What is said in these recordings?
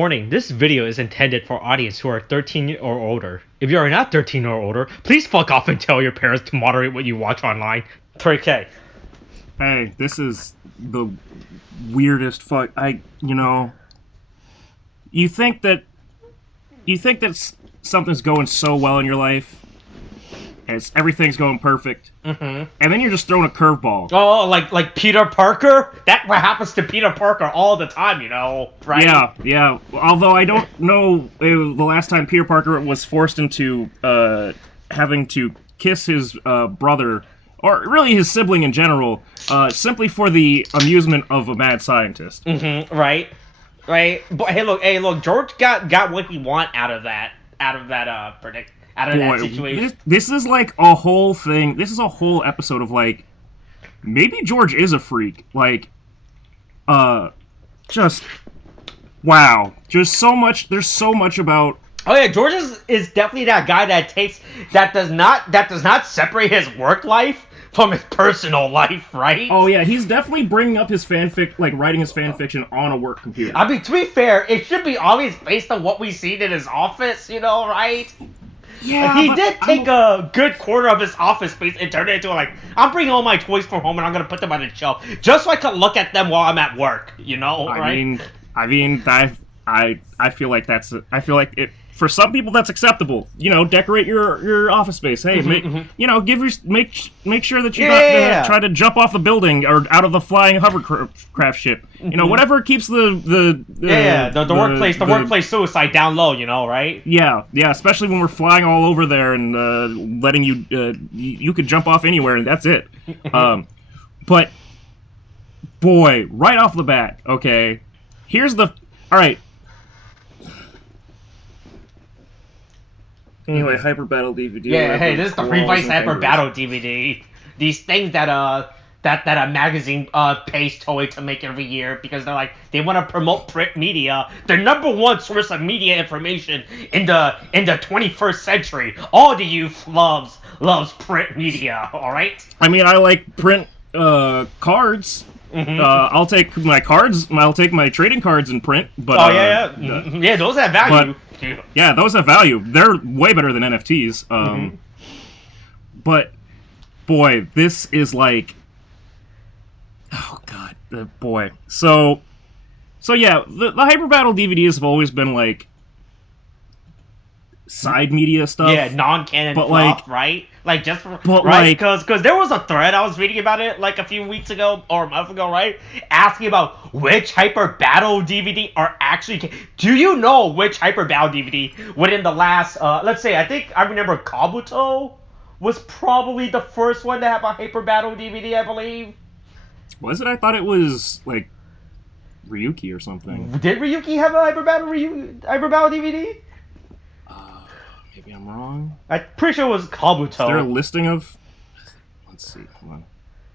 Warning, this video is intended for audience who are 13 or older. If you are not 13 or older, please fuck off and tell your parents to moderate what you watch online. Tariq. Hey, this is the weirdest fuck. You think that something's going so well in your life, and everything's going perfect, and then you're just throwing a curveball. Oh, like Peter Parker? That's what happens to Peter Parker all the time, right? Yeah. Although I don't know the last time Peter Parker was forced into having to kiss his brother, or really his sibling in general, simply for the amusement of a mad scientist. Right. But hey, look, George got what he want out of that situation. This is like a whole thing. This is a whole episode of like, maybe George is a freak. Like, just wow. Just so much. There's so much about. Oh yeah, George is definitely that guy that does not separate his work life from his personal life, right? Oh yeah, he's definitely bringing up his fanfic, like writing his fanfiction on a work computer. I mean, to be fair, it should be always based on what we seen in his office, right? Yeah, he did take a good quarter of his office space and turn it into I'm bringing all my toys from home and I'm gonna put them on the shelf just so I can look at them while I'm at work, right? I feel like it. For some people, that's acceptable. Decorate your office space. Hey, make sure that you're not try to jump off the building or out of the flying hovercraft ship. Whatever keeps the workplace suicide down low. Right? Yeah. Especially when we're flying all over there and letting you could jump off anywhere and that's it. But boy, right off the bat, okay. All right. Anyway, Hyper Battle DVD. Yeah, hey, this is the Revice Hyper Battle DVD. These things that a magazine pays Toei to make every year because they want to promote print media. Their number one source of media information in the 21st century. All the youth loves print media. All right. I mean, I like print cards. I'll take my cards. I'll take my trading cards in print. But yeah, those have value. Yeah, those have value. They're way better than NFTs. But boy, this is like, oh god, boy. So yeah, the Hyper Battle DVDs have always been like side media stuff. Yeah, non-canon but fluff, right? Because there was a thread I was reading about it like a few weeks ago or a month ago, right? Asking about which Hyper Battle DVD are actually. Do you know which Hyper Battle DVD within the last? Let's say I remember Kabuto was probably the first one to have a Hyper Battle DVD, I believe. Was it? I thought it was like Ryuki or something. Did Ryuki have a Hyper Battle DVD? Maybe I'm wrong. I'm pretty sure it was Kabuto. Is there a listing of? Let's see. Hold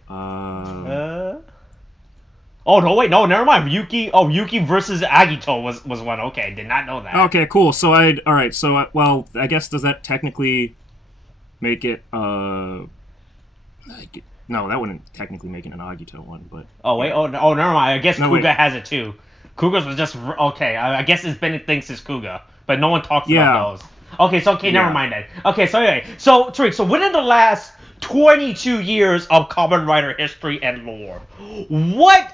on. Oh no! Wait, no, never mind. Ryuki versus Agito was one. Okay, did not know that. Okay, cool. So all right. So well, I guess does that technically make it? No, that wouldn't technically make it an Agito one, but. Oh wait. Oh never mind. I guess Kuga has it too. Kuga's was just okay. I guess it's been things since Kuga, but no one talks about those. Okay, never mind that. Okay, so anyway, so Tariq, so within the last 22 years of Kamen Rider history and lore,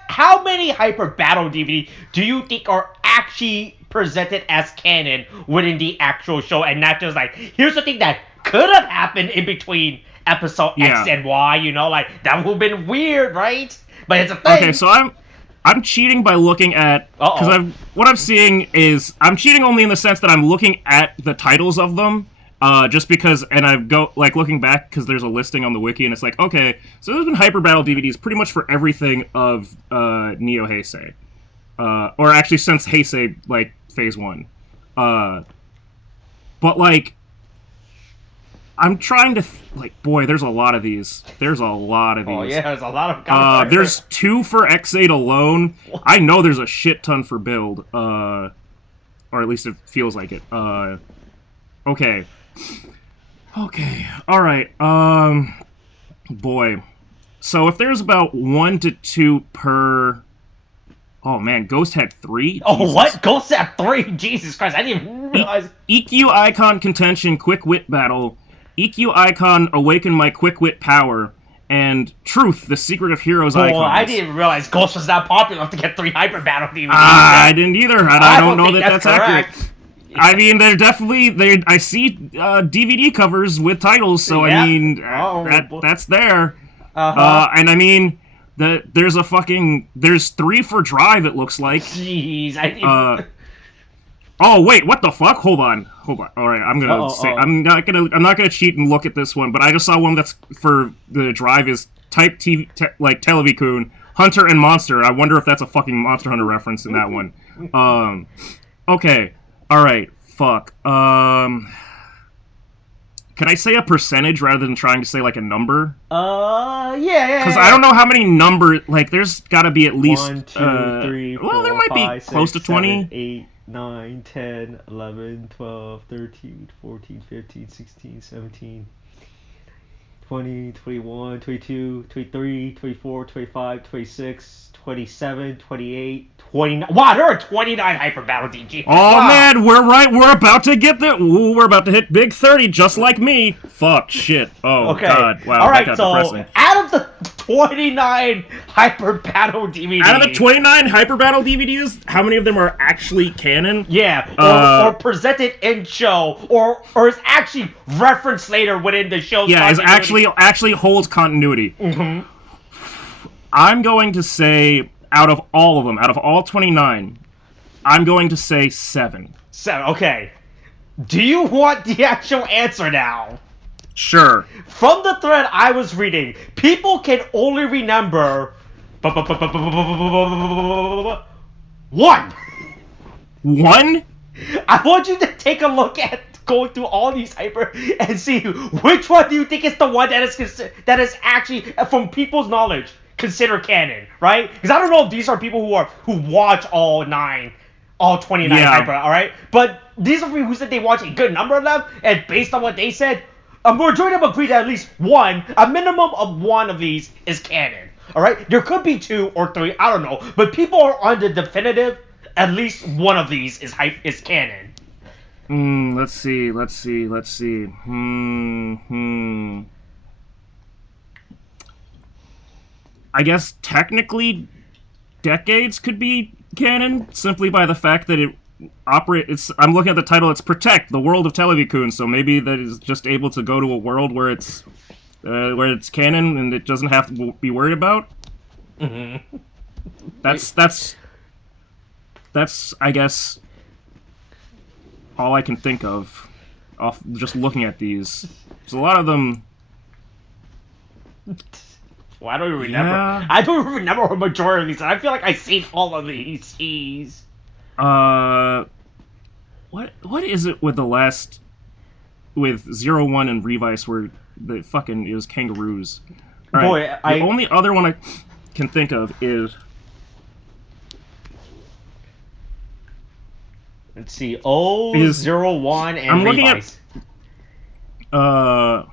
how many Hyper Battle DVD do you think are actually presented as canon within the actual show, and not just like, here's the thing that could have happened in between episode X and Y, that would have been weird, right? But it's a thing. Okay, so I'm cheating by looking at, because what I'm seeing is, I'm cheating only in the sense that I'm looking at the titles of them, just because, and I go, looking back, because there's a listing on the wiki, and it's like, okay, so there's been Hyper Battle DVDs pretty much for everything of Neo Heisei. Or actually since Heisei, Phase 1. But, I'm trying to, boy, there's a lot of these. There's a lot of these. Oh, yeah, there's a lot of... there's 2 for X8 alone. I know there's a shit ton for Build. Or at least it feels like it. Okay. Alright, boy. So if there's about 1 to 2 per Oh man, Ghost had 3? Oh, Jesus. what? Ghost had 3? Jesus Christ, I didn't even realize. EQ Icon Contention Quick Wit Battle, EQ Icon Awaken My Quick Wit Power, and Truth, The Secret of Heroes Icons. Oh, I didn't realize Ghost was that popular enough to get 3 Hyper Battle DVDs. I didn't either. I don't know that's accurate. Yeah. I mean, they're definitely... I see DVD covers with titles, so I mean, that's there. And I mean... There's 3 for Drive, it looks like. Jeez, I didn't... Oh wait, what the fuck? Hold on. All right, I'm gonna say I'm not gonna cheat and look at this one, but I just saw one that's for the Drive is Type TV like Televicoon, Hunter and Monster. I wonder if that's a fucking Monster Hunter reference in that one. Okay, all right, fuck. Can I say a percentage rather than trying to say, like, a number? Yeah. Because I don't know how many numbers... Like, there's got to be at least... 1, 2, 3, 4, well, there might 5, be 6, close to 20. 7, 8, 9, 10, 11, 12, 13, 14, 15, 16, 17, 20, 21, 22, 23, 24, 25, 26, 27, 28, 29. Wow, there are 29 Hyper Battle DG. Oh, wow. Man, we're right. We're about to get there. Ooh, we're about to hit big 30, just like me. Fuck, shit. Oh, okay. God. Wow, all right, that got depressing. Out of the 29 Hyper Battle DVDs... Out of the 29 Hyper Battle DVDs, how many of them are actually canon? Yeah, or presented in show, or is actually referenced later within the show's continuity. Is actually holds continuity. Mm-hmm. I'm going to say, out of all of them, out of all 29, I'm going to say 7. 7, okay. Do you want the actual answer now? Sure. From the thread I was reading, people can only remember... 1! 1? I want you to take a look at going through all these Hyper and see which one do you think is the one that is actually, from people's knowledge, considered canon, right? Because I don't know if these are people who watch all 29 Hyper, all right? But these are people who said they watch a good number of them, and based on what they said, a majority of them agree that at least a minimum of 1 of these is canon, all right? There could be 2 or 3, I don't know, but people are on the definitive. At least 1 of these is canon. Let's see. I guess technically Decades could be canon simply by the fact that it operates. I'm looking at the title. It's Protect the World of Televicoon, so maybe that is just able to go to a world where it's canon and it doesn't have to be worried about. Mm-hmm. That's I guess all I can think of off just looking at these. There's a lot of them. Well, I don't even remember. Yeah. I don't even remember a majority of these, and I feel like I've seen all of these. Jeez. What is it with the last with 01 and Revice where it was kangaroos? All Boy, right. The only other one I can think of is. Let's see. 01 and I'm Revice. Looking at,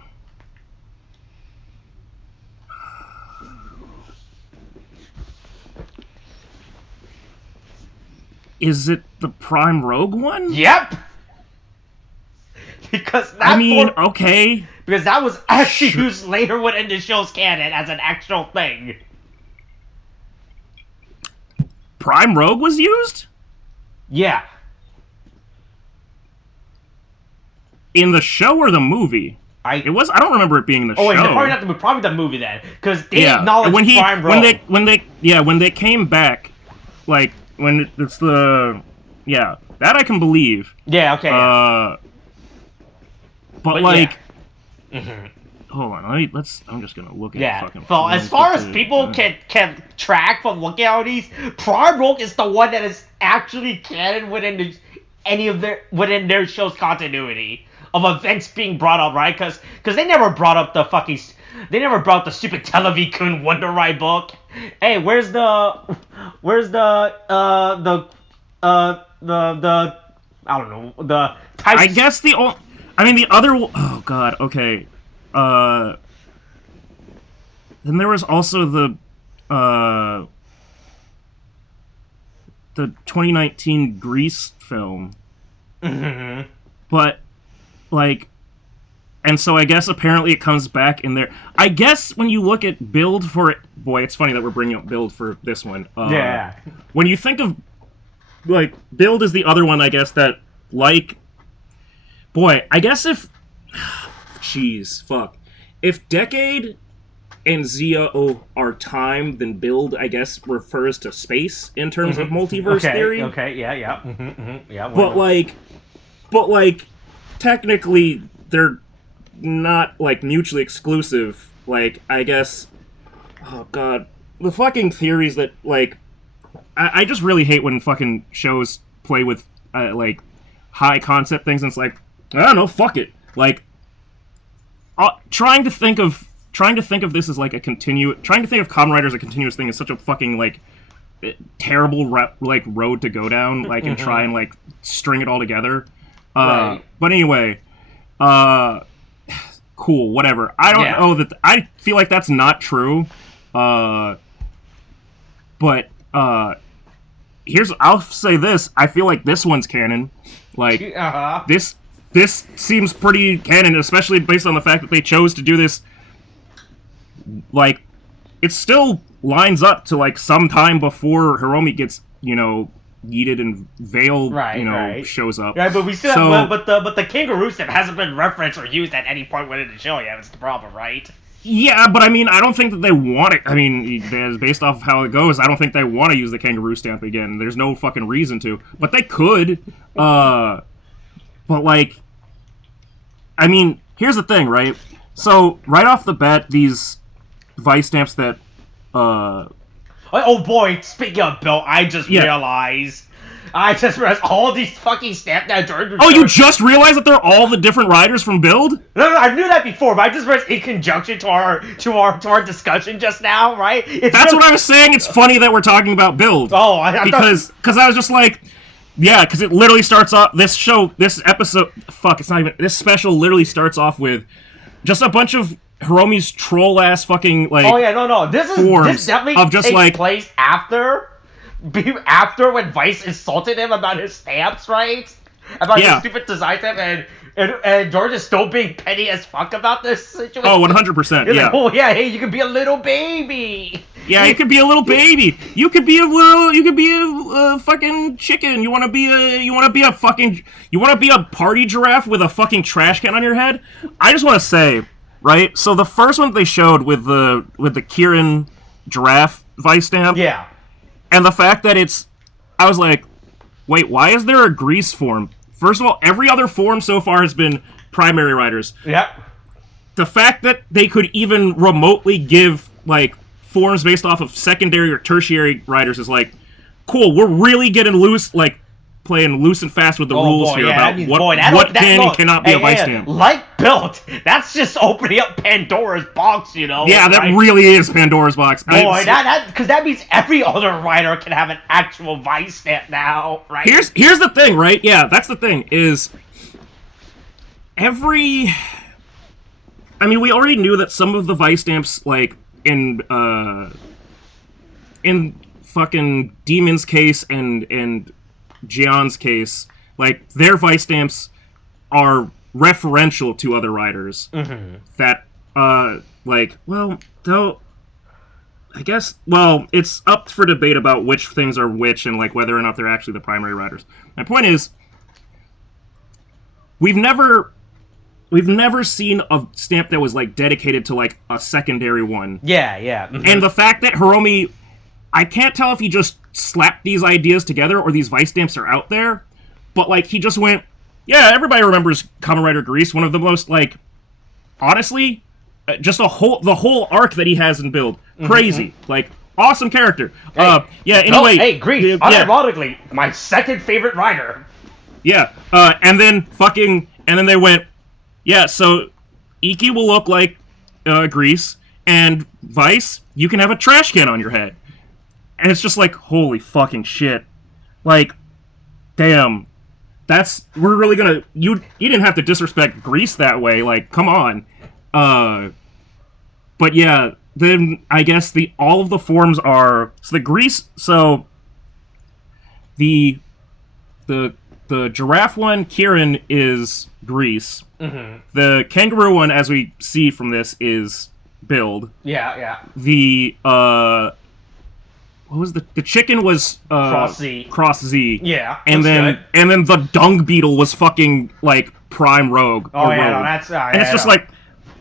is it the Prime Rogue one? Yep. Because okay. Because that was actually used later within the show's canon as an actual thing. Prime Rogue was used? Yeah. In the show or the movie? I don't remember it being in the show. Oh, wait, probably the movie then, because they acknowledged Prime Rogue. When they came back, like when it's that I can believe. Yeah. Okay. But like, hold on, I'm just gonna look at fucking. Well, as far as people can track from looking at all these, Prime Rogue is the one that is actually canon within their show's continuity of events being brought up, right? Because they never brought up the stupid Televicoon Wonder Ride book. Hey, where's the I don't know, the types. I guess the other. Oh God. Okay. Then there was also the the 2019 Grease film. Mm-hmm. But, like, and so I guess apparently it comes back in there. I guess when you look at build for it, boy, it's funny that we're bringing up build for this one. Yeah. When you think of, like, build is the other one, I guess, that, like, boy, I guess if, jeez, fuck. If Decade and Zio are time, then build, I guess, refers to space in terms of multiverse theory. Okay, yeah. Yeah. But, like, technically, they're not, like, mutually exclusive. Like, I guess... Oh, God. The fucking theories that, like... I just really hate when fucking shows play with, like, high-concept things, and it's like, I don't know, fuck it. Like, trying to think of this as, like, trying to think of Kamen Rider as a continuous thing is such a fucking, like... terrible road to go down, like, and try and, like, string it all together. Right. But anyway, cool, whatever. I don't know that... I feel like that's not true. But, I'll say this. I feel like this one's canon. Like, this seems pretty canon, especially based on the fact that they chose to do this. Like, it still lines up to, like, some time before Hiromi gets, yeeted and Veil, shows up. Right, but we still have, but the kangaroo step hasn't been referenced or used at any point within the show yet. That's the problem, right? Yeah, but I mean, I don't think that they want it. I mean, based off of how it goes, I don't think they want to use the kangaroo stamp again. There's no fucking reason to. But they could. But, like, I mean, here's the thing, right? So, right off the bat, these Vice stamps that, oh boy, speaking of Bill, I just realized all these fucking stamp now Jordan. Oh, you just realized that they're all the different riders from Build? No, I knew that before, but I just realized in conjunction to our discussion just now, right? That's what I was saying. It's funny that we're talking about Build. Oh, because I was just like, yeah, because it literally starts off this special literally starts off with just a bunch of Hiromi's troll ass fucking like. Oh yeah, no. This definitely of just takes like place after when Vice insulted him about his stamps, right? About his stupid design stamp, and George is still being petty as fuck about this situation. Oh, 100%. Yeah. Like, oh yeah, hey, you can be a little baby. Yeah, you could be a little baby. You could be a fucking chicken. You want to be a party giraffe with a fucking trash can on your head? I just want to say, right? So the first one they showed with the Kieran giraffe Vice stamp. Yeah. And the fact that I was like, wait, why is there a Grease form? First of all, every other form so far has been primary riders. Yep. The fact that they could even remotely give, like, forms based off of secondary or tertiary riders is like, cool, we're really getting loose, like, playing loose and fast with the rules here about what can and cannot be a Vice stamp. Like Built, that's just opening up Pandora's box, Yeah, that really is Pandora's box. Boy, because that means every other rider can have an actual Vice stamp now, right? Here's the thing, right? Yeah, that's the thing, is we already knew that some of the Vice stamps, like, in fucking Demon's case and Jian's case, like, their Vice stamps are referential to other riders. Mm-hmm. That, I guess, it's up for debate about which things are which and, like, whether or not they're actually the primary riders. My point is, we've never seen a stamp that was, like, dedicated to, like, a secondary one. Yeah. Mm-hmm. And the fact that Hiromi, I can't tell if he just slapped these ideas together or these Vice stamps are out there, but, like, he just went, yeah, everybody remembers Kamen Rider Grease, one of the most, like, honestly, just the whole arc that he has in Build. Crazy. Mm-hmm. Like, awesome character. Anyway. Hey, Grease, unironically, my second favorite rider. Yeah, and then they went, yeah, so Iki will look like Grease, and Vice, you can have a trash can on your head. And it's just like, holy fucking shit. Like, damn. We're really gonna... You didn't have to disrespect Grease that way, like, come on. But yeah, then I guess all of the forms are... So the Grease... So the giraffe one, Kieran, is Grease. Mm-hmm. The kangaroo one, as we see from this, is Build. Yeah. The what was the chicken was Cross Z. Cross Z. Yeah. And then the dung beetle was fucking like Prime Rogue. Oh yeah, Rogue. No, that's and it's just like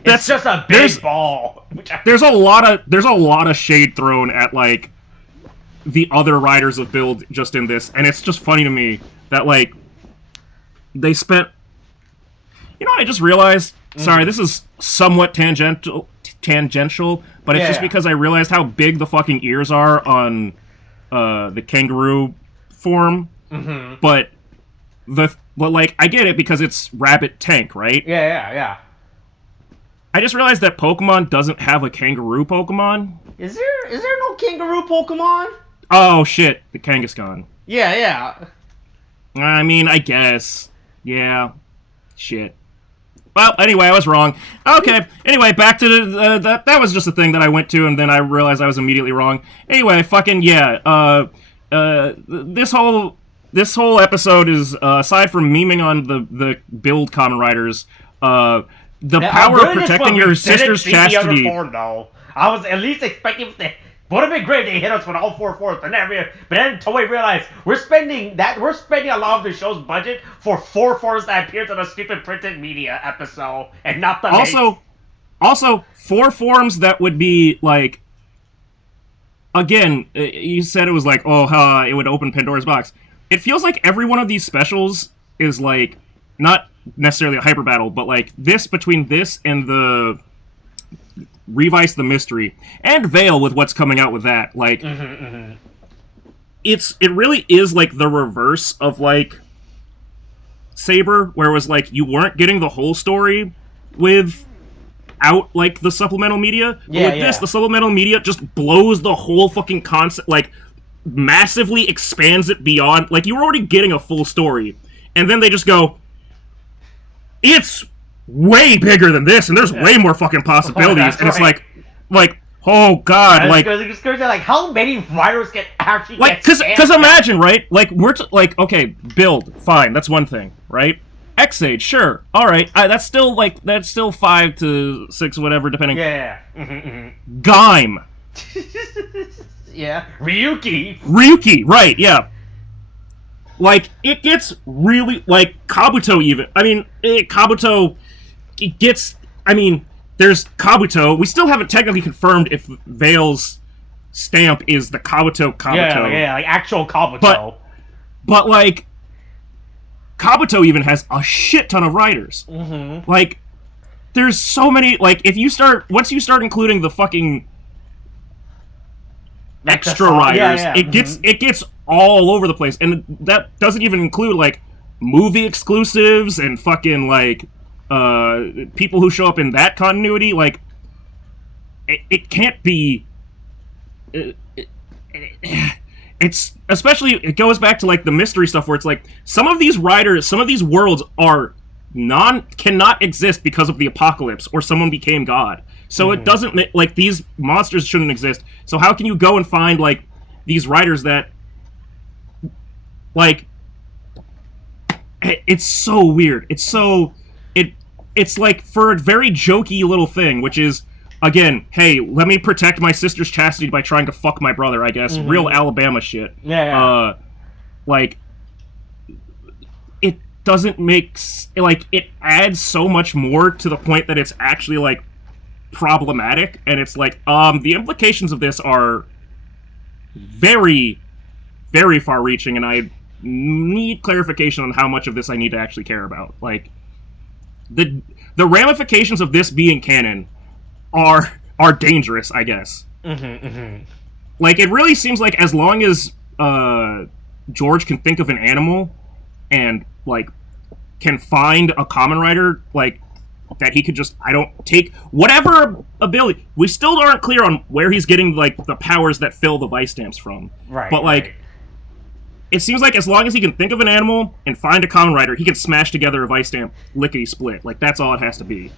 it's just a big ball. There's a lot of shade thrown at like the other riders of Build just in this, and it's just funny to me that like they spent. You know what I just realized? Sorry, this is somewhat tangential, but it's just because I realized how big the fucking ears are on the kangaroo form. Mm-hmm. But like I get it because it's Rabbit Tank, right? Yeah. I just realized that Pokemon doesn't have a kangaroo Pokemon. Is there no kangaroo Pokemon? Oh shit, the Kangaskhan. Yeah. I mean, I guess. Yeah. Shit. Well, anyway, I was wrong. Okay, anyway, back to that was just a thing that I went to, and then I realized I was immediately wrong. Anyway, fucking, yeah, this whole episode is, aside from memeing on the Build Kamen Riders, the power of protecting your sister's chastity... I was at least expecting... Would have been great if they hit us with all 4 fours, but then Toei realized we're spending a lot of the show's budget for 4 fours that appeared in a stupid printed media episode, and not the Also, 4 forms that would be like, again, you said it was like, it would open Pandora's box. It feels like every one of these specials is like not necessarily a hyper battle, but like between this and the Revice the Mystery, and Veil with what's coming out with that, like, it really is, like, the reverse of, like, Saber, where it was, like, you weren't getting the whole story without, like, the supplemental media. But with this, the supplemental media just blows the whole fucking concept, like, massively expands it beyond, like, you were already getting a full story, and then they just go, it's way bigger than this, and there's way more fucking possibilities, and it's like, oh god, like, like how many writers can actually like, because imagine, right, like, okay, Build, fine, that's one thing, right? X-Age, sure, alright, that's still 5 to 6, whatever, depending. Gaim. Yeah. Ryuki, right, yeah. Like, it gets really, like, Kabuto even, I mean, Kabuto... It gets, I mean, there's Kabuto. We still haven't technically confirmed if Veil's stamp is the Kabuto. Yeah, like actual Kabuto. But like, Kabuto even has a shit ton of writers. Mm-hmm. Like, there's so many, like, once you start including the fucking extra writers, it gets all over the place. And that doesn't even include, like, movie exclusives and fucking, like, people who show up in that continuity, like, it can't be, it's, especially, it goes back to, like, the mystery stuff, where it's like, some of these worlds cannot exist because of the apocalypse, or someone became God, so it doesn't, like, these monsters shouldn't exist, so how can you go and find, like, these writers that, like, it's so weird, it's like, for a very jokey little thing, which is, again, hey, let me protect my sister's chastity by trying to fuck my brother, I guess. Mm-hmm. Real Alabama shit. Yeah. Like, it doesn't make... Like, it adds so much more to the point that it's actually, like, problematic. And it's like, the implications of this are very, very far-reaching, and I need clarification on how much of this I need to actually care about. Like... The ramifications of this being canon are dangerous, I guess. Like, it really seems like as long as George can think of an animal and, like, can find a Kamen Rider, like, that he could just, take whatever ability. We still aren't clear on where he's getting, like, the powers that fill the Vice Stamps from. Right. But, like... It seems like as long as he can think of an animal and find a Kamen Rider, he can smash together a Vice Stamp lickety-split. Like, that's all it has to be.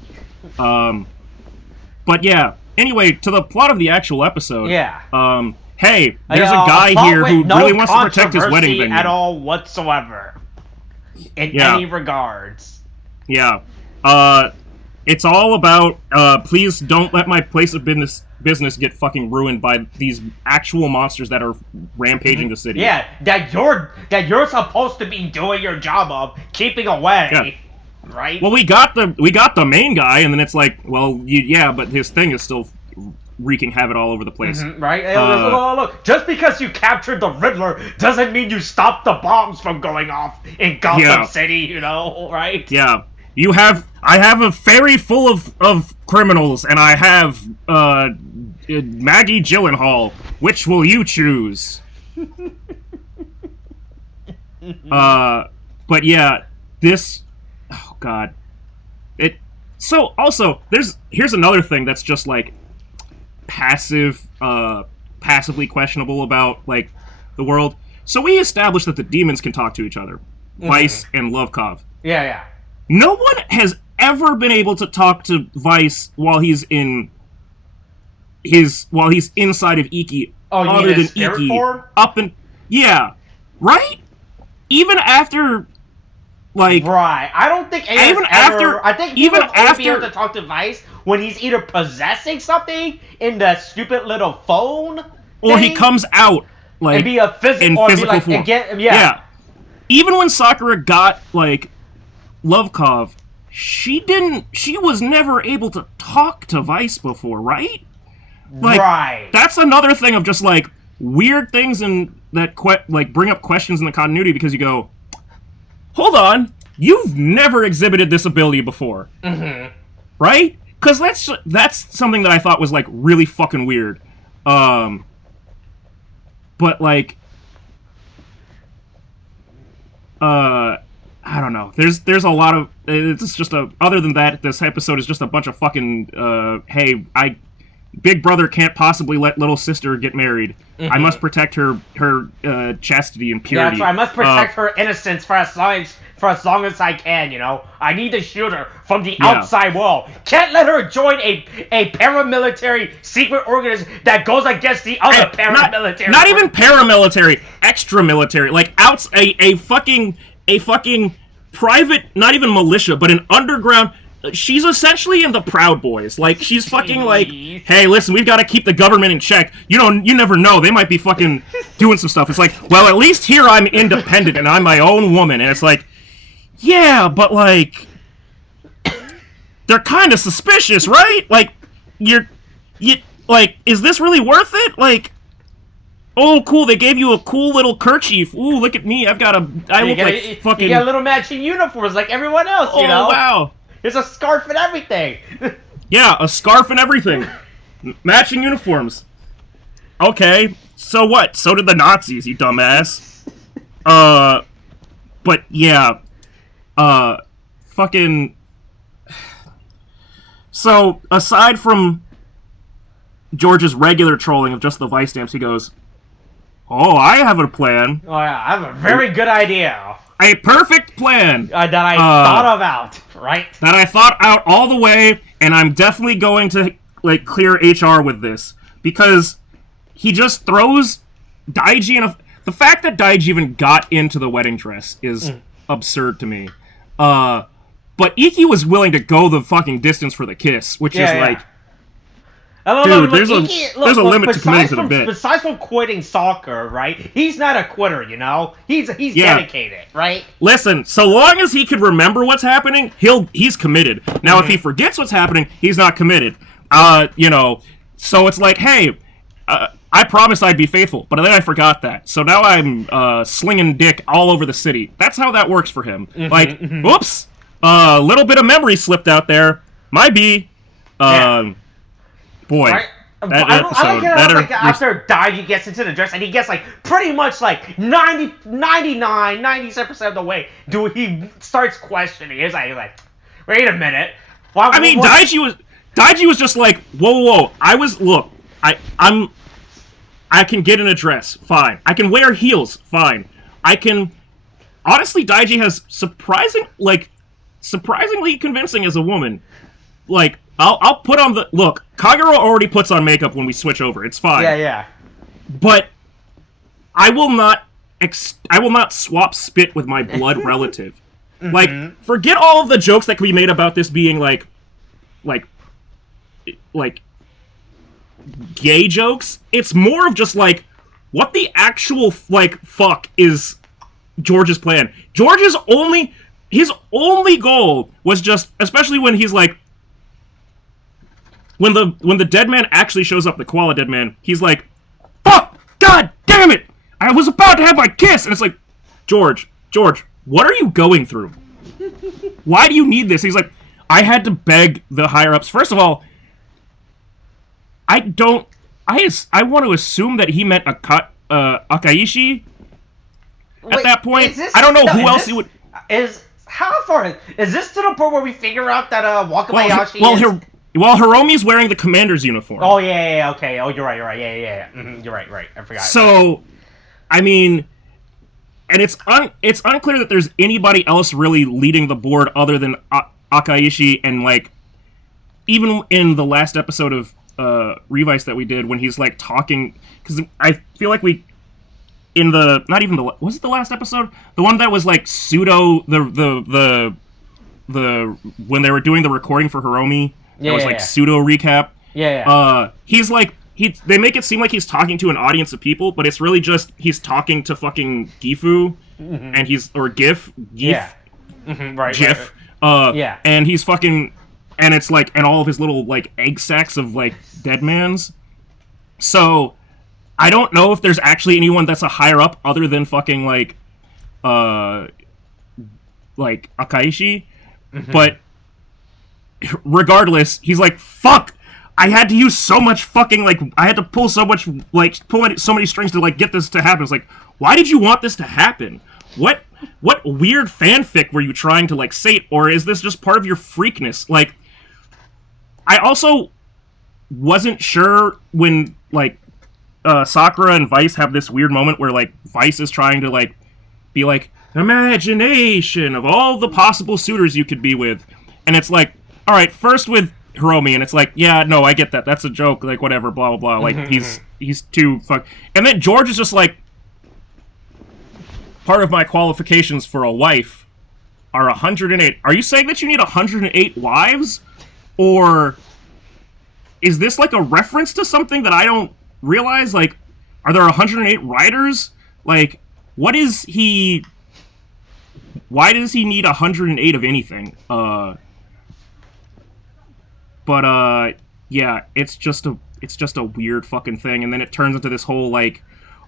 But yeah, anyway, to the plot of the actual episode. Yeah. hey, there's a guy here who really wants to protect his wedding venue. At all whatsoever. In any regards. Yeah. It's all about, please don't let my place of business get fucking ruined by these actual monsters that are rampaging the city. Yeah, that you're supposed to be doing your job of keeping away. Yeah. Right? Well, we got the main guy, and then it's like, well, but his thing is still wreaking havoc all over the place. Right? Look, just because you captured the Riddler doesn't mean you stopped the bombs from going off in Gotham City, right? Yeah. I have a ferry full of criminals, and I have Maggie Gyllenhaal. Which will you choose? But yeah, this... Oh, God. So, also, here's another thing that's just, like, passively questionable about, like, the world. So we established that the demons can talk to each other. Vice and Lovekov. Yeah. No one has ever been able to talk to Vice while he's inside of Iki. Oh, you mean his spirit form? Right? Even after, like... Right. I don't think even after... I think even after... be able to talk to Vice when he's either possessing something in the stupid little phone or he comes out, like... And be a physical form. Yeah. Even when Sakura got, like, Lovekov, she was never able to talk to Vice before, right? Like, right. That's another thing of just, like, weird things that bring up questions in the continuity because you go, hold on, you've never exhibited this ability before. Right? Because that's something that I thought was, like, really fucking weird. But, like, I don't know. There's a lot of... It's just other than that, this episode is just a bunch of fucking, hey, Big Brother can't possibly let little sister get married. I must protect her chastity and purity. Yeah, that's right. I must protect her innocence for as long as I can, I need to shield her from the outside world. Can't let her join a paramilitary secret organism that goes against the other paramilitary. Not even paramilitary, extra-military. Like, a fucking private, not even militia, but an underground... She's essentially in the Proud Boys. Like, she's fucking like, hey, listen, we've got to keep the government in check. You never know. They might be fucking doing some stuff. It's like, well, at least here I'm independent and I'm my own woman. And it's like, yeah, but like, they're kind of suspicious, right? Like, like, is this really worth it? Like, oh, cool, they gave you a cool little kerchief. Ooh, look at me. I look like fucking... You got little matching uniforms like everyone else, Oh, wow. There's a scarf and everything. Yeah, a scarf and everything. Matching uniforms. Okay, so what? So did the Nazis, you dumbass. But yeah. Fucking... So, aside from George's regular trolling of just the Vice stamps, he goes, oh, I have a plan. Oh yeah, I have a very good idea. A perfect plan! That I thought about, right? That I thought out all the way, and I'm definitely going to, like, clear HR with this. Because he just throws Daiji in a... The fact that Daiji even got into the wedding dress is absurd to me. But Iki was willing to go the fucking distance for the kiss, which is like... Dude, there's a limit to committing to the bit. Besides from quitting soccer, right? He's not a quitter, He's dedicated, right? Listen, so long as he can remember what's happening, he's committed. Now, if he forgets what's happening, he's not committed. So it's like, hey, I promised I'd be faithful, but then I forgot that. So now I'm slinging dick all over the city. That's how that works for him. Whoops, a little bit of memory slipped out there. My B. Boy, right? After Daiji gets into the dress and he gets like pretty much like 97% of the way, dude, he starts questioning. He's like, wait a minute. Daiji was just like, whoa. I can get in a dress, fine. I can wear heels, fine. I can. Honestly, Daiji has surprisingly convincing as a woman. Like, I'll put on the... Look, Kagero already puts on makeup when we switch over. It's fine. Yeah. but I will not swap spit with my blood relative. Like, forget all of the jokes that can be made about this being like gay jokes. It's more of just like, what the actual fuck is George's plan? George's his only goal was just, especially when he's like, when the dead man actually shows up, the koala dead man, he's like, fuck, god damn it, I was about to have my kiss, and it's like, George, what are you going through? Why do you need this? He's like, I had to beg the higher ups. First of all, I want to assume that he meant Akaishi at that point. I don't know who else he would. How far is this to the point where we figure out that Wakabayashi is... Well, Hiromi's wearing the commander's uniform. Oh, yeah, okay. Oh, you're right. Yeah. Mm-hmm, you're right. I forgot. So, I mean, and it's unclear that there's anybody else really leading the board other than Akaishi, and, like, even in the last episode of Revice that we did, when he's, like, talking... Because I feel like we... In the... Not even the... Was it the last episode? The one that was, like, pseudo... The when they were doing the recording for Hiromi... It was like pseudo recap. Yeah. He's like they make it seem like he's talking to an audience of people, but it's really just he's talking to fucking Gifu, and GIF. Yeah. Right. GIF. Right. And he's fucking, and it's like, and all of his little like egg sacs of like dead mans. So I don't know if there's actually anyone that's a higher up other than fucking like Akaishi, but. Regardless, he's like, fuck! I had to use so much fucking, like, I had to pull so much, like, so many strings to, like, get this to happen. It's like, why did you want this to happen? What weird fanfic were you trying to, like, sate? Or is this just part of your freakness? Like, I also wasn't sure when, like, Sakura and Vice have this weird moment where, like, Vice is trying to, like, be like, imagination of all the possible suitors you could be with. And it's like, all right, first with Hiromi, and it's like, yeah, no, I get that. That's a joke, like, whatever, blah, blah, blah. Like, he's too fuck. And then George is just like, part of my qualifications for a wife are 108. Are you saying that you need 108 wives? Or is this, like, a reference to something that I don't realize? Like, are there 108 riders? Like, what is he... Why does he need 108 of anything? But yeah, it's just a weird fucking thing, and then it turns into this whole like,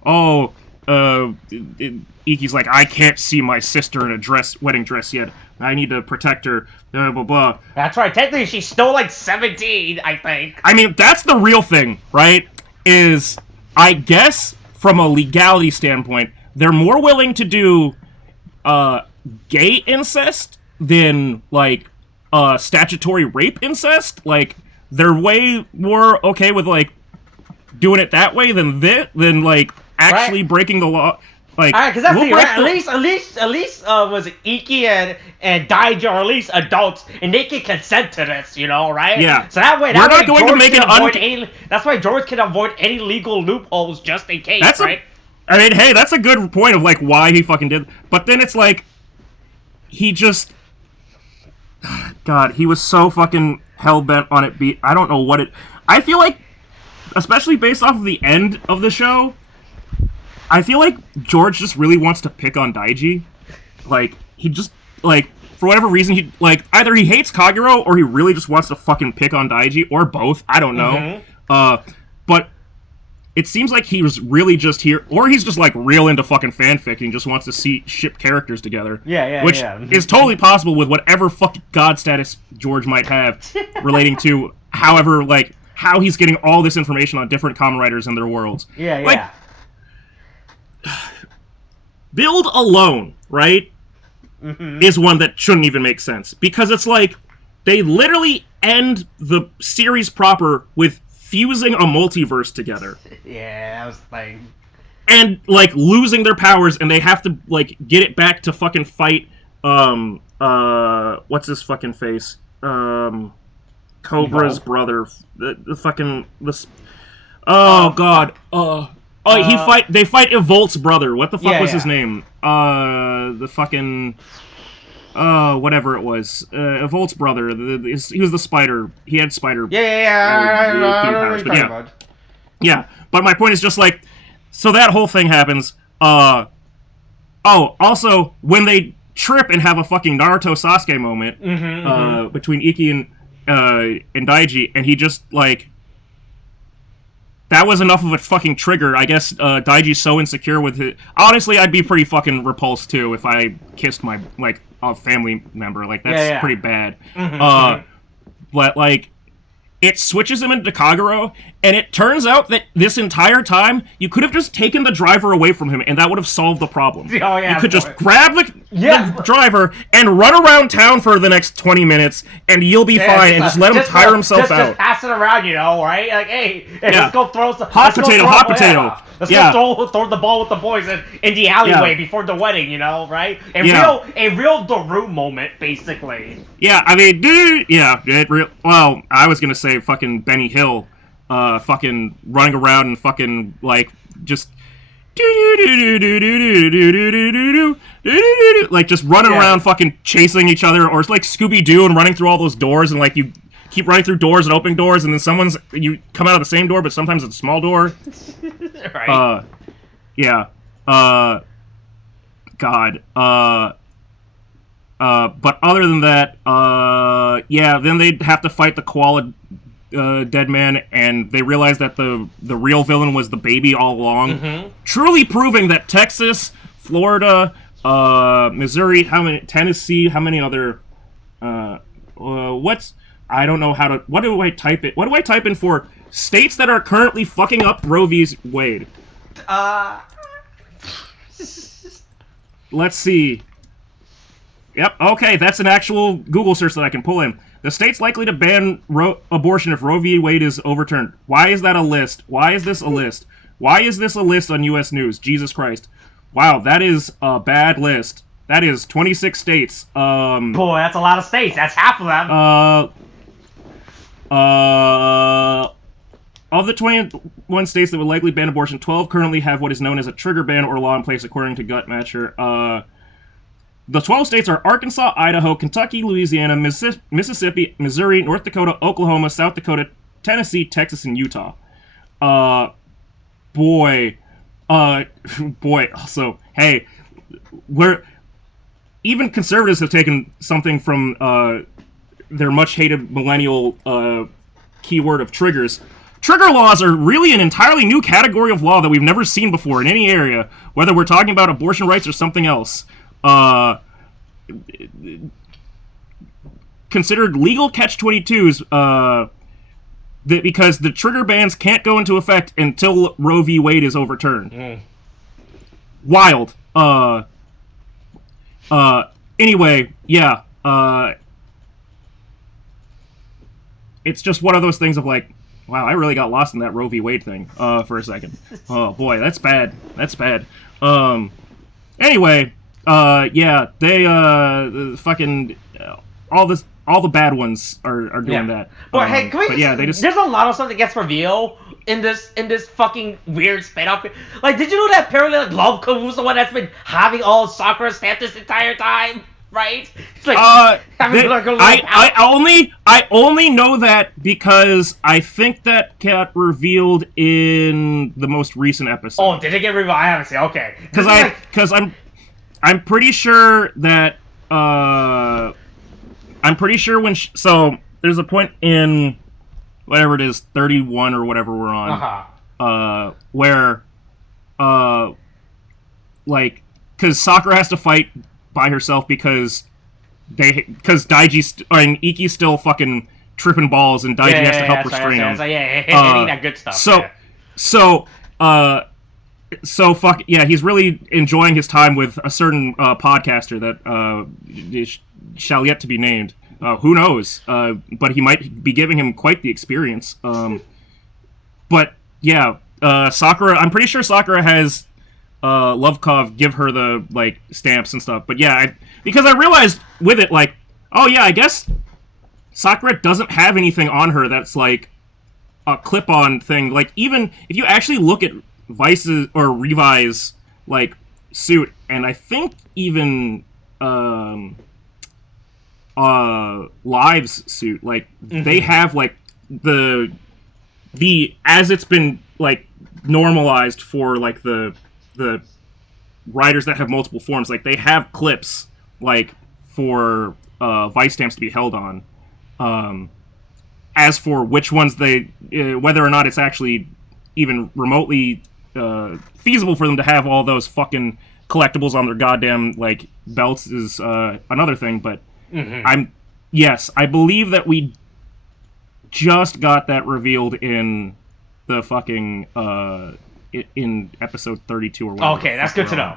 oh, Iki's like, I can't see my sister in a wedding dress yet. I need to protect her. Blah blah blah. That's right. Technically, she's still like 17, I think. I mean, that's the real thing, right? Is I guess from a legality standpoint, they're more willing to do gay incest than like. Statutory rape incest, like they're way more okay with like doing it that way than like actually breaking the law. Like, because that's at least was Iki and Daiji are at least adults and they can consent to this, you know, right? Yeah. So that way, we're not going to make an that's why George can avoid any legal loopholes just in case, right? I mean, hey, that's a good point of like why he fucking did. But then it's like he just. God, he was so fucking hell-bent on it I don't know what it... I feel like, especially based off of the end of the show, I feel like George just really wants to pick on Daiji. Like, he just, like, for whatever reason, he, like, either he hates Kagero or he really just wants to fucking pick on Daiji, or both, I don't know. But it seems like he was really just here, or he's just, like, real into fucking fanfic and just wants to ship characters together. Which is totally possible with whatever fucking god status George might have relating to however, like, how he's getting all this information on different Kamen Riders and their worlds. Like, build alone, right, is one that shouldn't even make sense. Because it's like, they literally end the series proper with fusing a multiverse together. Yeah, that was like... And, like, losing their powers, and they have to, like, get it back to fucking fight, what's his fucking face? Cobra's brother. The fucking... This... Oh, God. Oh, they fight Evolt's brother. What the fuck was his name? The fucking... whatever it was. Evolt's brother. He was the spider. He had spider... Yeah, but my point is just like... So that whole thing happens. Oh, also, when they trip and have a fucking Naruto Sasuke moment between Iki and Daiji, and he just, like... That was enough of a fucking trigger. I guess Daiji's so insecure with it. Honestly, I'd be pretty fucking repulsed, too, if I kissed my, like, a family member. Like, that's pretty bad. But, like, it switches him into Kagero, and it turns out that this entire time, you could have just taken the driver away from him, and that would have solved the problem. Oh, yeah, you could just grab the driver and run around town for the next 20 minutes, and you'll be fine, and just let him tire himself out. Just pass it around, you know, right? Like, hey, let's go throw some... Hot potato. Let's go throw the ball with the boys in the alleyway before the wedding, you know, right? A real Daru moment, basically. Yeah, I mean, dude, well, I was gonna say fucking Benny Hill, fucking running around and fucking, like, just... like, just running around fucking chasing each other, or it's like Scooby-Doo and running through all those doors, and, like, you keep running through doors and opening doors, and then you come out of the same door, but sometimes it's a small door. Right. God. But other than that, then they'd have to fight the Koala dead man, and they realized that the real villain was the baby all along. Truly proving that Texas, Florida, Missouri, Tennessee, how many other, I don't know how to... What do I type it? What do I type in for states that are currently fucking up Roe v. Wade? Let's see. Yep, okay, that's an actual Google search that I can pull in. The states likely to ban abortion if Roe v. Wade is overturned. Why is that a list? Why is this a list? Why is this a list on U.S. News? Jesus Christ. Wow, that is a bad list. That is 26 states. Boy, that's a lot of states. That's half of them. Of the 21 states that would likely ban abortion, 12 currently have what is known as a trigger ban or law in place, according to Gutmatcher. The 12 states are Arkansas, Idaho, Kentucky, Louisiana, Mississippi, Missouri, North Dakota, Oklahoma, South Dakota, Tennessee, Texas, and Utah. Boy. Also, hey, even conservatives have taken something from their much-hated millennial keyword of triggers. Trigger laws are really an entirely new category of law that we've never seen before in any area, whether we're talking about abortion rights or something else. Considered legal catch-22s, because the trigger bans can't go into effect until Roe v. Wade is overturned. Wild. Anyway, it's just one of those things of like, wow, I really got lost in that Roe v. Wade thing, for a second. Oh boy, that's bad. That's bad. Anyway, they, fucking, all the bad ones are doing that. But hey, there's a lot of stuff that gets revealed in this fucking weird spin-off. Like, did you know that apparently Love Kavu's the one that's been having all Sakura stamped this entire time? Right? It's like, I only know that because I think that got revealed in the most recent episode. Oh, did it get revealed? I haven't seen. Okay. Because I'm pretty sure that I'm pretty sure when so there's a point in whatever it is 31 or whatever we're on where like because Sakura has to fight by herself because Daiji's and Iki's still fucking tripping balls and Daiji has to help restrain him. Any that good stuff. So fuck yeah, he's really enjoying his time with a certain podcaster that shall yet to be named. Who knows? But he might be giving him quite the experience. But yeah, Sakura. I'm pretty sure Sakura has Lovekov give her the like stamps and stuff. But yeah, because I realized with it like, oh yeah, I guess Sakura doesn't have anything on her that's like a clip-on thing. Like even if you actually look at Vice's or Revice like suit, and I think even Live's suit, like they have like the as it's been like normalized for like the riders that have multiple forms, like they have clips like for Vice stamps to be held on. As for which ones they, whether or not it's actually even remotely feasible for them to have all those fucking collectibles on their goddamn like belts is another thing. But I believe that we just got that revealed in the fucking in episode 32 or whatever. Okay, that's good to know.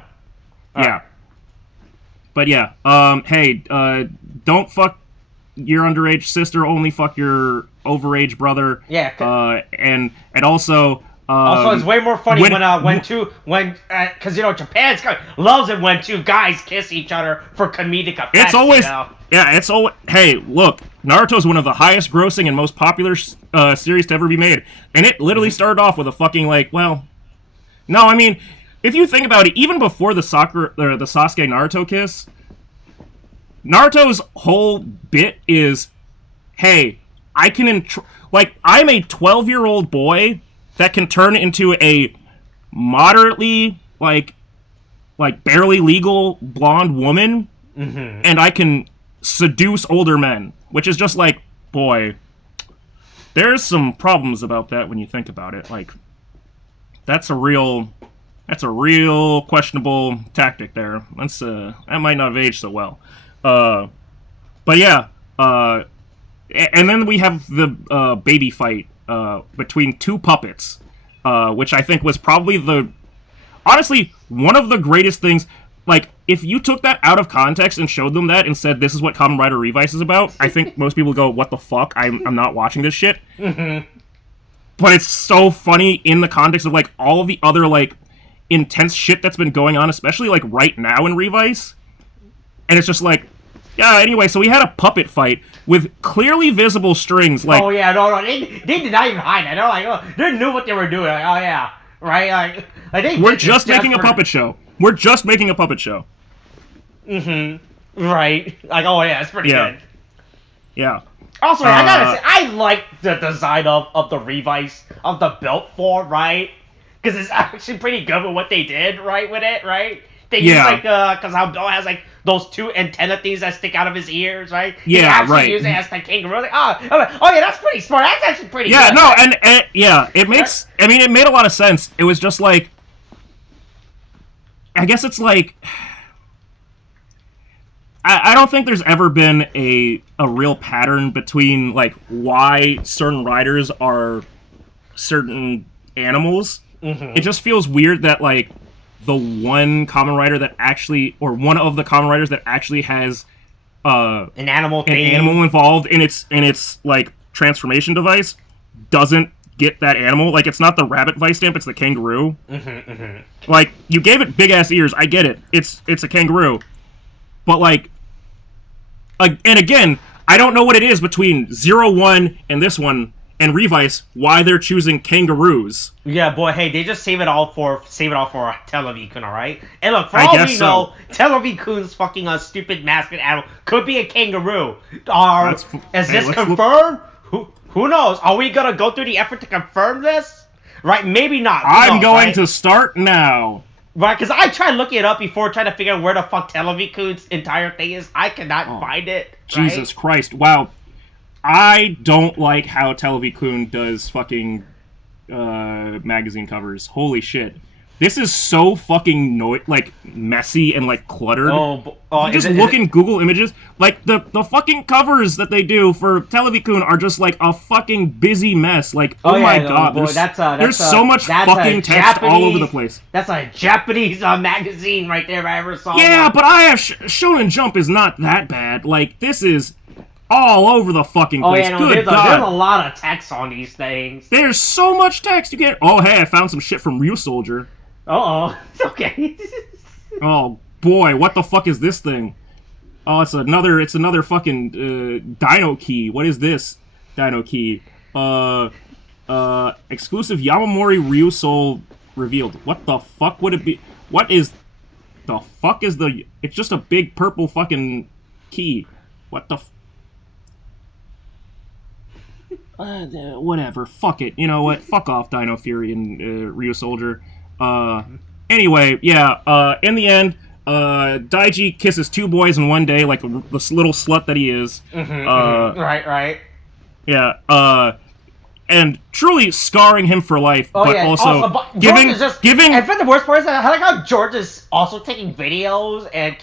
Yeah. But yeah, hey, don't fuck your underage sister, only fuck your overage brother. Yeah. And also. Also, it's way more funny because Japan loves it when two guys kiss each other for comedic effect. It's always, it's always. Hey, look, Naruto's one of the highest grossing and most popular series to ever be made, and it literally started off with a fucking like, well, no, I mean, if you think about it, even before the Sasuke Naruto kiss, Naruto's whole bit is, hey, I can I'm a 12-year-old boy that can turn into a moderately, like barely legal blonde woman, and I can seduce older men, which is just like, boy, there's some problems about that when you think about it. Like, that's a real questionable tactic there. That might not have aged so well. But yeah, and then we have the baby fight between two puppets, which I think was probably honestly one of the greatest things. Like, if you took that out of context and showed them that and said this is what Kamen Rider Revice is about, I think most people would go, what the fuck, I'm not watching this shit. But it's so funny in the context of like all of the other like intense shit that's been going on, especially like right now in Revice. And it's just like, yeah, anyway, so we had a puppet fight with clearly visible strings, like... Oh, yeah, no, they did not even hide that. They're like, oh, they knew what they were doing. Like, oh, yeah, right? We're just making a puppet show. We're just making a puppet show. Right. Like, oh, yeah, it's pretty good. Yeah. Also, I gotta say, I like the design of the Revice, of the belt form, right? Because it's actually pretty good with what they did, right, with it, right? They use, like, because how Bill has, like, those two antenna things that stick out of his ears, right? Yeah, they actually use it as the kangaroo. Like, oh, yeah, that's pretty smart. That's actually pretty good. Yeah, no, right? and it makes, I mean, it made a lot of sense. It was just, like, I guess it's, like, I don't think there's ever been a real pattern between, like, why certain riders are certain animals. It just feels weird that, like, the one Kamen Rider that actually, or one of the Kamen Riders that actually has an animal involved in its like transformation device doesn't get that animal. Like, it's not the rabbit vice stamp, it's the kangaroo. Like, you gave it big ass ears, I get it. It's a kangaroo. But like, and again, I don't know what it is between 01 and this one and Revice, why they're choosing kangaroos. Yeah, boy, hey, they just save it all for TeleV-kun, alright? And look, for all we know, TeleV-kun's fucking stupid mascot animal could be a kangaroo. Is this confirmed? Who knows? Are we gonna go through the effort to confirm this? Right, maybe not. I'm going to start now. Right, because I tried looking it up before trying to figure out where the fuck TeleV-kun's entire thing is. I cannot find it. Jesus Christ, wow. I don't like how TeleV-kun does fucking magazine covers. Holy shit. This is so fucking messy and like cluttered. Just look in Google Images. Like the fucking covers that they do for TeleV-kun are just like a fucking busy mess. Like, my god, there's so much fucking text all over the place. That's a Japanese magazine right there if I ever saw. Yeah, but I have Shonen Jump is not that bad. Like, this is all over the fucking place. Good God. There's a lot of text on these things. There's so much text. You get. Oh, hey, I found some shit from Real Soldier. It's okay. Oh boy, what the fuck is this thing? Oh, it's another fucking Dino Key. What is this Dino Key? Exclusive Yamamori Ryusou revealed. What the fuck would it be? What is the fuck is the... It's just a big purple fucking key. What the... whatever. Fuck it. You know what? Fuck off, Dino Fury and Ryu Soldier. Anyway, yeah. In the end, Daiji kisses 2 boys in one day, like the little slut that he is. Right. Yeah. And truly scarring him for life, but also giving. And for the worst part is I like how George is also taking videos and.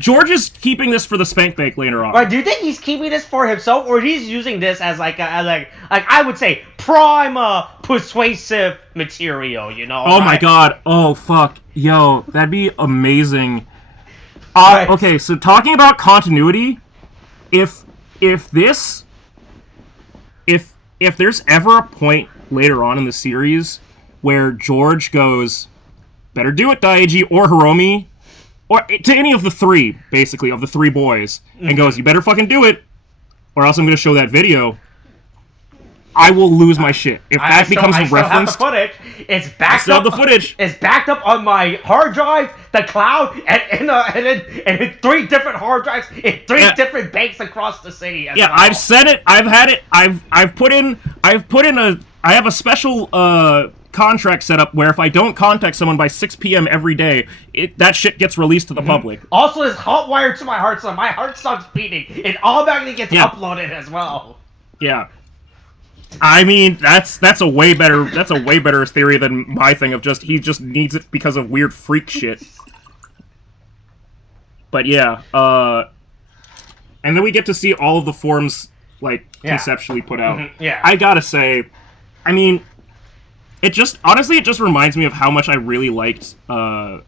George is keeping this for the spank bank later on. Right? Do you think he's keeping this for himself, or he's using this as like I would say prime persuasive material? You know? Oh my god! Oh fuck! Yo, that'd be amazing. Okay, so talking about continuity, if there's ever a point later on in the series where George goes, better do it, Daiji, or Hiromi, or to any of the 3, basically, of the 3 boys, and goes, you better fucking do it, or else I'm going to show that video, I will lose my shit. If that becomes a reference... Have the footage. It's backed up. The footage. It's backed up on my hard drive, the cloud, and in 3 different hard drives in 3 different banks across the city. Yeah, well. I've said it. I've had it. I've put in a. I have a special contract set up where if I don't contact someone by 6 p.m. every day, that shit gets released to the public. Also, it's hot wired to my heart, so my heart stops beating. It automatically gets uploaded as well. Yeah. I mean, that's a way better theory than my thing of he just needs it because of weird freak shit. But yeah, and then we get to see all of the forms conceptually put out. Yeah. I gotta say, I mean, it just reminds me of how much I really liked the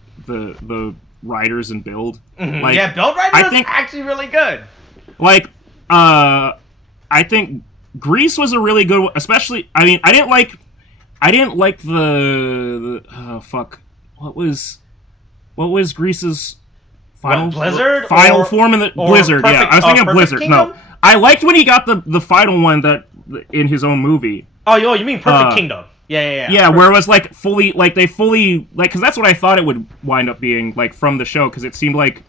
Riders and Build. Like, Build Riders is actually really good. Like, I think Grease was a really good one, especially. I mean, I didn't like the fuck. What was Grease's final form in the Blizzard? Yeah, I was thinking of Blizzard. Kingdom? No, I liked when he got the final one that in his own movie. Oh, you mean Perfect Kingdom? Yeah. Yeah, where it was because that's what I thought it would wind up being from the show, because it seemed like.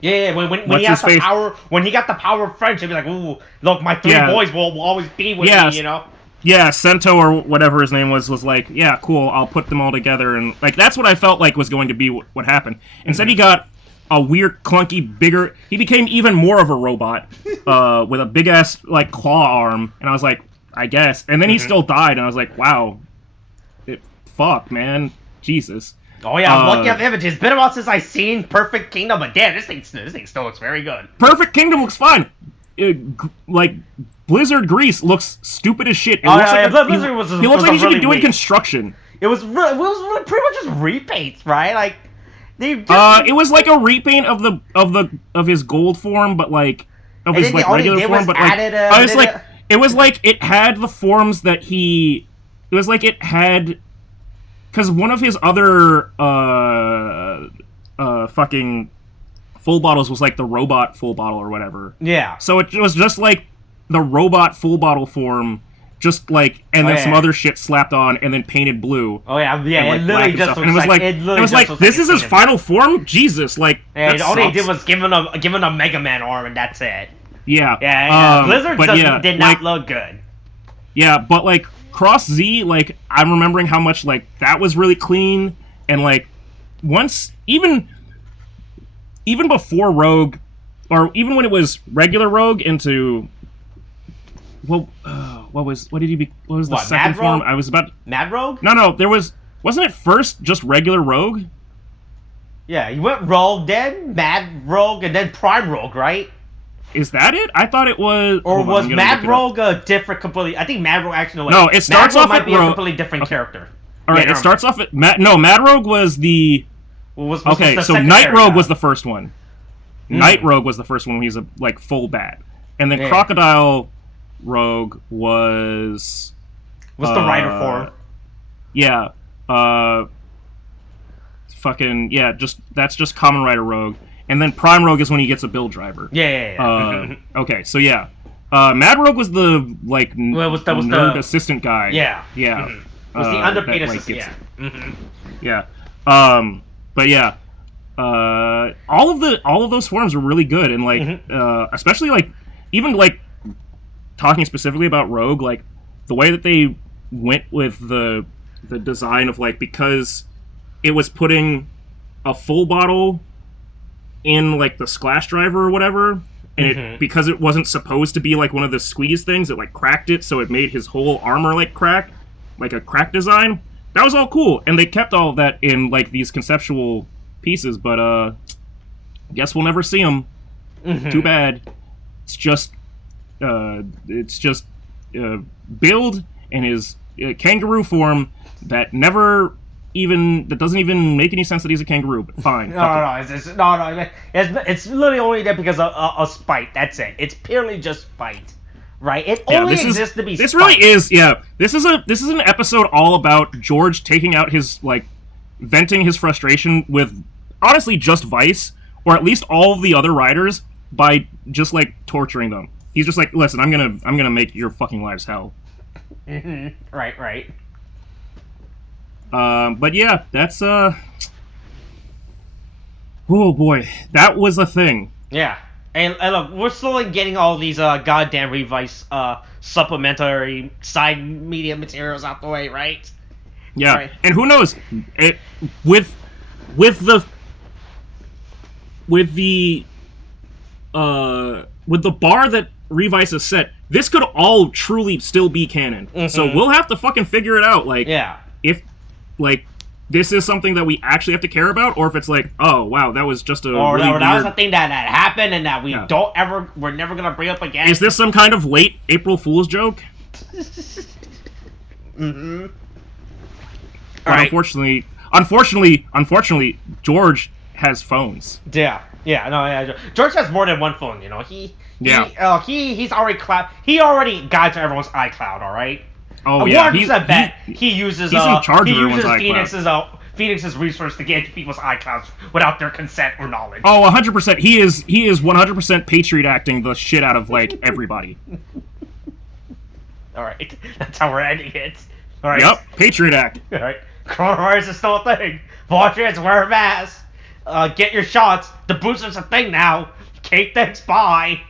Yeah, when he has the power, when he got the power of friendship, he's like, ooh, look, my 3 boys will always be with me, you know? Yeah, Sento or whatever his name was like, yeah, cool, I'll put them all together, and, that's what I felt like was going to be what happened. Instead, he got a weird, clunky, bigger, he became even more of a robot, with a big-ass, claw arm, and I was like, I guess, and then he still died, and I was like, wow, fuck, man, Jesus. Oh yeah, I'm looking at the images. It's been a while since I've seen Perfect Kingdom, but damn, this thing still looks very good. Perfect Kingdom looks fine. Blizzard Grease looks stupid as shit. He looks like he should be doing construction. It was pretty much just repaints, right? It was like a repaint of his gold form, but of his regular form. But it was like it had the forms that he. It was like it had. Because one of his other fucking full bottles was the robot full bottle or whatever. Yeah. So it was just the robot full bottle form, just and then some other shit slapped on and then painted blue. Oh yeah, it literally just looks it was like this is his final form? Jesus, all he did was give him a Mega Man arm and that's it. Yeah. Yeah. Blizzard did not look good. Yeah, but Cross Z, I'm remembering how much, that was really clean, and, once, even before Rogue, or even when it was regular Rogue into, what was the second form? I was about... Mad Rogue? No, wasn't it first just regular Rogue? Yeah, you went Rogue, then Mad Rogue, and then Prime Rogue, right? Is that it? I thought it was... Or was Mad Rogue a different completely... I think Mad Rogue actually... No, it starts off might be a completely different character. Alright, it starts off at... Mad Rogue was the... so Night Rogue was the first one. Night Rogue was the first one when he's a, full bat. And then Crocodile Rogue was... Was the Rider form. Yeah. That's just Kamen Rider Rogue. And then Prime Rogue is when he gets a build driver. Yeah. Okay, so yeah. Mad Rogue was the, nerd assistant guy. Yeah. Yeah. It's the underpaid that, like, assistant. Yeah. But yeah. All of those forms were really good, and like especially like even like talking specifically about Rogue, like the way that they went with the design of like, because it was putting a full bottle in like the splash driver or whatever, and it, because it wasn't supposed to be like one of the squeeze things, it like cracked it, so it made his whole armor like crack, like a crack design. That was all cool, and they kept all of that in like these conceptual pieces, but guess we'll never see them. Too bad. It's just Build in his kangaroo form that doesn't even make any sense that he's a kangaroo, but fine. It's literally only there because of spite. That's it. It's purely just spite, right? It only exists to be spite. This really is, yeah. This is an episode all about George taking out his, like, venting his frustration with, honestly, just Vice, or at least all of the other riders, by just, like, torturing them. He's just like, listen, I'm gonna make your fucking lives hell. Right. But yeah, that's oh boy, that was a thing. Yeah, and look, we're slowly getting all these goddamn Revice supplementary side media materials out the way, right? Yeah, right. And who knows, with the bar that Revice has set, this could all truly still be canon. So we'll have to fucking figure it out. Like, if like this is something that we actually have to care about, or if it's like, oh wow, that was just a or really that was a thing that happened and that we're never gonna bring up again. Is this some kind of late April Fool's joke? But right. Unfortunately, George has phones. Yeah. George has more than one phone. You know, he's already he already got to everyone's iCloud. All right. Oh yeah. He uses he's in charge of everyone's iCloud. Phoenix's resource to get into people's iClouds without their consent or knowledge. Oh, 100%. He is 100% Patriot acting the shit out of like everybody. All right, that's how we're ending it. All right. Yep, Patriot Act. All right, coronavirus is still a thing. Wash your hands, wear a mask, get your shots. The booster's a thing now. Okay, thanks, bye.